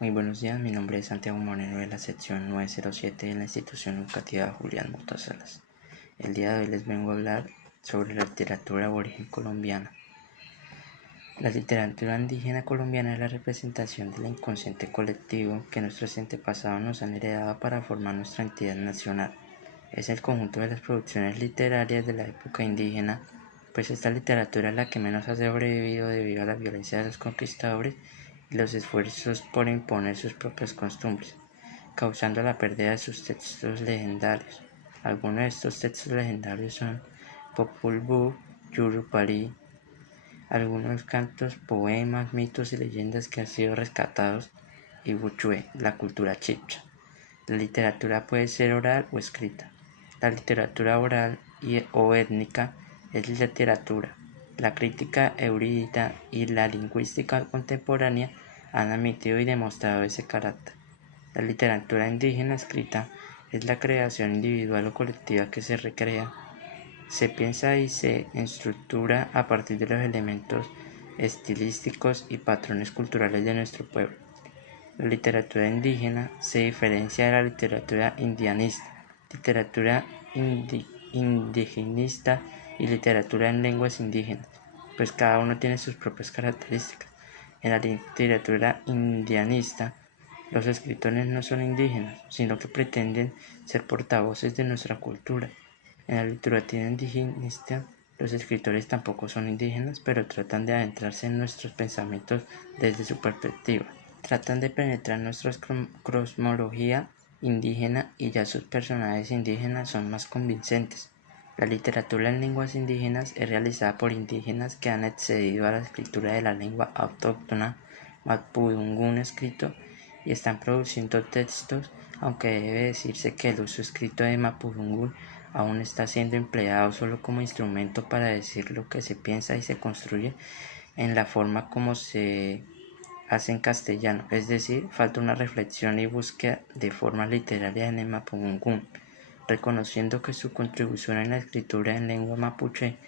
Muy buenos días, mi nombre es Santiago Moreno de la sección 907 de la institución educativa Julián Mota Salas. El día de hoy les vengo a hablar sobre la literatura aborigen colombiana. La literatura indígena colombiana es la representación del inconsciente colectivo que nuestros antepasados nos han heredado para formar nuestra entidad nacional. Es el conjunto de las producciones literarias de la época indígena, pues esta literatura es la que menos ha sobrevivido debido a la violencia de los conquistadores y los esfuerzos por imponer sus propias costumbres, causando la pérdida de sus textos legendarios. Algunos de estos textos legendarios son Popol Vuh, Yurupari, algunos cantos, poemas, mitos y leyendas que han sido rescatados, y Buchue, la cultura chibcha. La literatura puede ser oral o escrita. La literatura oral o étnica es literatura. La crítica erudita y la lingüística contemporánea han admitido y demostrado ese carácter. La literatura indígena escrita es la creación individual o colectiva que se recrea, se piensa y se estructura a partir de los elementos estilísticos y patrones culturales de nuestro pueblo. La literatura indígena se diferencia de la literatura indianista, literatura indigenista y literatura en lenguas indígenas, pues cada uno tiene sus propias características. En la literatura indianista, los escritores no son indígenas, sino que pretenden ser portavoces de nuestra cultura. En la literatura indigenista, los escritores tampoco son indígenas, pero tratan de adentrarse en nuestros pensamientos desde su perspectiva. Tratan de penetrar nuestra cosmología indígena y ya sus personajes indígenas son más convincentes. La literatura en lenguas indígenas es realizada por indígenas que han accedido a la escritura de la lengua autóctona mapudungún escrito y están produciendo textos, aunque debe decirse que el uso escrito de mapudungún aún está siendo empleado solo como instrumento para decir lo que se piensa y se construye en la forma como se hace en castellano, es decir, falta una reflexión y búsqueda de formas literarias en el mapudungún, reconociendo que su contribución en la escritura en lengua mapuche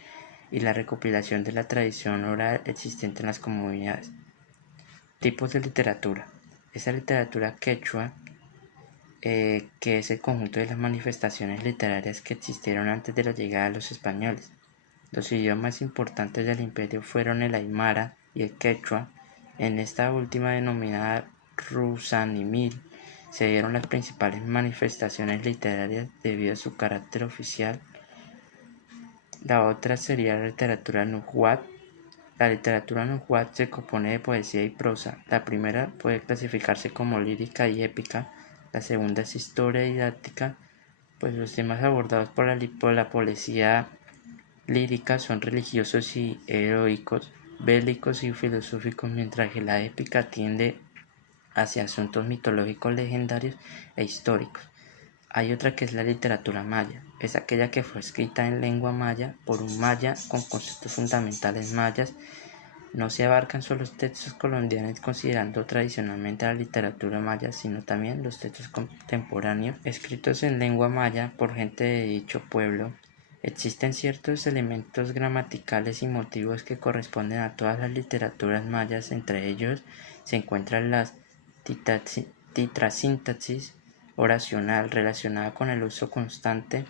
y la recopilación de la tradición oral existente en las comunidades. Tipos de literatura. Esa literatura quechua, que es el conjunto de las manifestaciones literarias que existieron antes de la llegada de los españoles. Los idiomas importantes del imperio fueron el aymara y el quechua. En esta última, denominada Rusanimil, se dieron las principales manifestaciones literarias debido a su carácter oficial. La otra sería la literatura náhuatl. La literatura náhuatl se compone de poesía y prosa. La primera puede clasificarse como lírica y épica. La segunda es historia didáctica, pues los temas abordados por la poesía lírica son religiosos y heroicos, bélicos y filosóficos, mientras que la épica tiende hacia asuntos mitológicos, legendarios e históricos. Hay otra que es la literatura maya, es aquella que fue escrita en lengua maya por un maya con conceptos fundamentales mayas. No se abarcan solo los textos colombianos considerando tradicionalmente la literatura maya, sino también los textos contemporáneos escritos en lengua maya por gente de dicho pueblo. Existen ciertos elementos gramaticales y motivos que corresponden a todas las literaturas mayas, entre ellos se encuentran las titrasintaxis oracional relacionada con el uso constante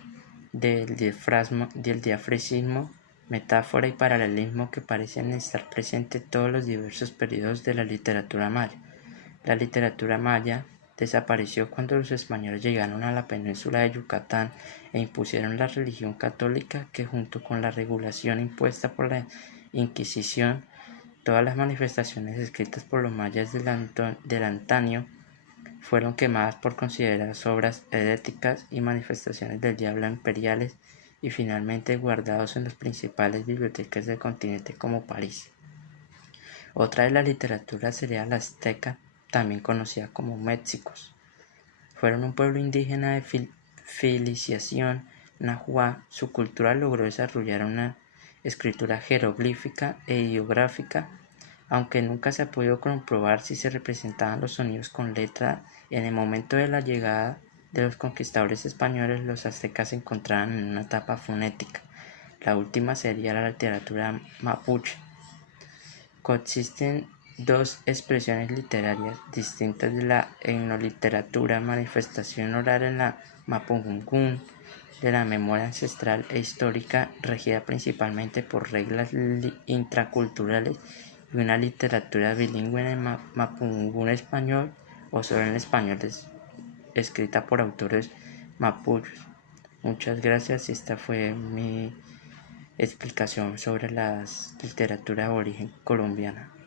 del diafragma, metáfora y paralelismo que parecen estar presentes en todos los diversos periodos de la literatura maya. La literatura maya desapareció cuando los españoles llegaron a la península de Yucatán e impusieron la religión católica, que junto con la regulación impuesta por la Inquisición, todas las manifestaciones escritas por los mayas del antaño fueron quemadas por consideradas obras heréticas y manifestaciones del diablo imperiales y finalmente guardados en las principales bibliotecas del continente como París. Otra de la literatura sería la azteca, también conocida como mexicos. Fueron un pueblo indígena de civilización náhuatl. Su cultura logró desarrollar una escritura jeroglífica e ideográfica, aunque nunca se ha podido comprobar si se representaban los sonidos con letra. En el momento de la llegada de los conquistadores españoles, los aztecas se encontraban en una etapa fonética. La última sería la literatura mapuche. Coexisten dos expresiones literarias distintas de la etnoliteratura, manifestación oral en la Mapudungun de la memoria ancestral e histórica, regida principalmente por reglas intraculturales, y una literatura bilingüe en el Mapudungun español o solo en español escrita por autores mapuyos. Muchas gracias, esta fue mi explicación sobre la literatura de origen colombiana.